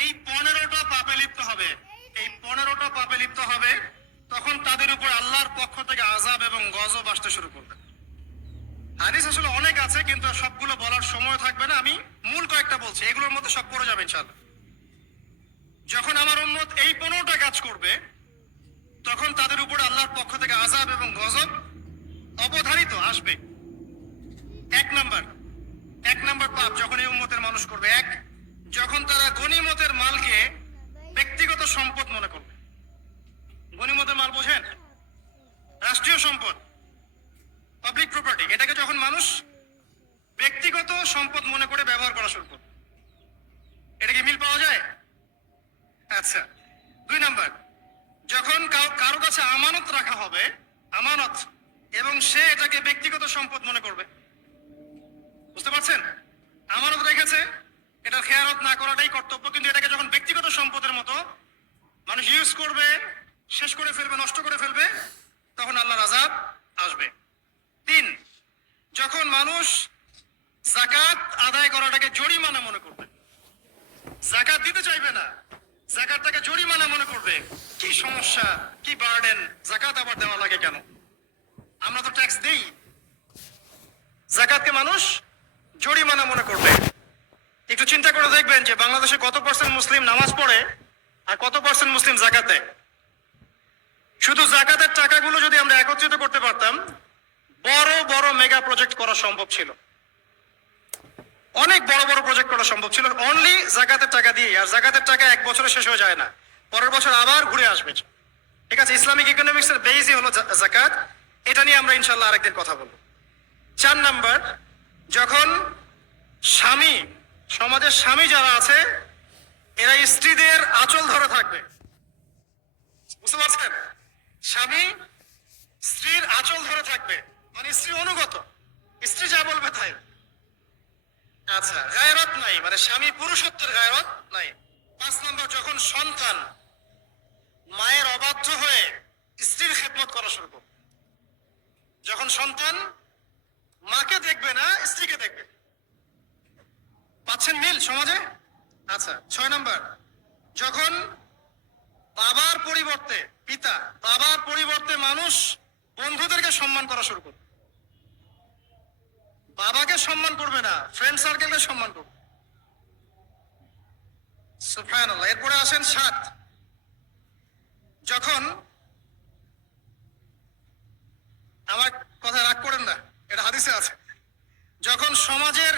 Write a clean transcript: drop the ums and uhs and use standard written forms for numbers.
এই 15টা পাপে লিপ্ত হবে, এই 15টা পাপে লিপ্ত হবে, তখন তাদের উপর আল্লাহর পক্ষ থেকে আযাব এবং গজব আসতে শুরু করবে। হাদিস আসলে অনেক আছে, কিন্তু সবগুলো বলার সময় থাকবে না, আমি মূল কয়েকটা বলছি, এগুলোর মধ্যে সব পড়ে যাবে ইনশাআল্লাহ। যখন আমার উম্মত এই 15টা কাজ করবে, তখন তাদের উপর আল্লাহর পক্ষ থেকে আযাব এবং গজব অবধারিত আসবে। এক নাম্বার, এক নাম্বার পাপ যখন এই উম্মতের মানুষ করবে, এক, যখন তারা গনিমতের মালকে ব্যক্তিগত সম্পদ মনে করবে। গনিমতের মাল বোঝেন? রাষ্ট্রীয় সম্পদ, পাবলিক প্রপার্টি, এটাকে যখন মানুষ ব্যক্তিগত সম্পদ মনে করে ব্যবহার করা শুরু করবে। এটা কি মিল পাওয়া যায়? আচ্ছা। দুই নাম্বার, যখন কারো কাছে আমানত রাখা হবে, আমানত, এবং সে এটাকে ব্যক্তিগত সম্পদ মনে করবে। বুঝতে পারছেন? আমানত রেখেছে, এটা খেয়ানত না করাটাই কর্তব্য, কিন্তু এটাকে যখন ব্যক্তিগত সম্পদের মতো মানুষ ইউজ করবে, শেষ করে ফেলবে, নষ্ট করে ফেলবে, তখন আল্লাহর আযাব আসবে। তিন, যখন মানুষ যাকাত আদায় করাটাকে জরিমানা মনে করবে, যাকাত দিতে চাইবে না, যাকাতটাকে জরিমানা মনে করবে। কি সমস্যা, কি বার্ডেন, যাকাত আবার দেওয়া লাগে কেন? আমরা তো ট্যাক্স দেই। যাকাতকে মানুষ জরিমানা মনে করবে। একটু চিন্তা করে দেখবেন যে বাংলাদেশে কত পার্সেন্ট মুসলিম নামাজ পড়ে আর কত পার্সেন্ট মুসলিম যাকাত দেয়। শুধু যাকাতের টাকাগুলো যদি আমরা একত্রিত করতে পারতাম, বড় বড় মেগা প্রজেক্ট করা সম্ভব ছিল, অনেক বড় বড় প্রজেক্ট করা সম্ভব ছিল, অনলি যাকাতের টাকা দিয়ে। আর যাকাতের টাকা এক বছরে শেষ হয়ে যায় না, পরের বছর আবার ঘুরে আসবে। ঠিক আছে, ইসলামিক ইকোনমিক্সের বেসই হলো যাকাত। এটা নিয়ে আমরা ইনশাল্লাহ আরেকদিন কথা বলবো। চার নাম্বার, যখন স্বামী, সমাজের স্বামী যারা আছে, এরা স্ত্রীদের আঁচল ধরে থাকবে। বুঝতে পারছেন? স্বামী স্ত্রীর আঁচল ধরে থাকবে, মানে স্ত্রী অনুগত, স্ত্রী যা বলবে তাই। আচ্ছা, গায়রত নাই, মানে স্বামী পুরুষত্বের গায়রত নাই। পাঁচ নম্বর, যখন সন্তান মায়ের অবাধ্য হয়ে স্ত্রীর খেদমত করা শুরু করবে। যখন সন্তান মাকে দেখবে না, স্ত্রীকে দেখবে। পাচ্ছেন মিল সমাজে? আচ্ছা। ছয় নম্বর, যখন বাবার পরিবর্তে, পিতা, বাবার পরিবর্তে মানুষ বন্ধুদেরকে সম্মান করা শুরু করবে। বাবাকে সম্মান করবে না, ফ্রেন্ড সার্কেলকে সম্মান করবে। সুবহানাল্লাহ। এরপরে আসেন 7, যখন, আমার কথা রাগ করেন না, এটা হাদিসে আছে, যখন সমাজের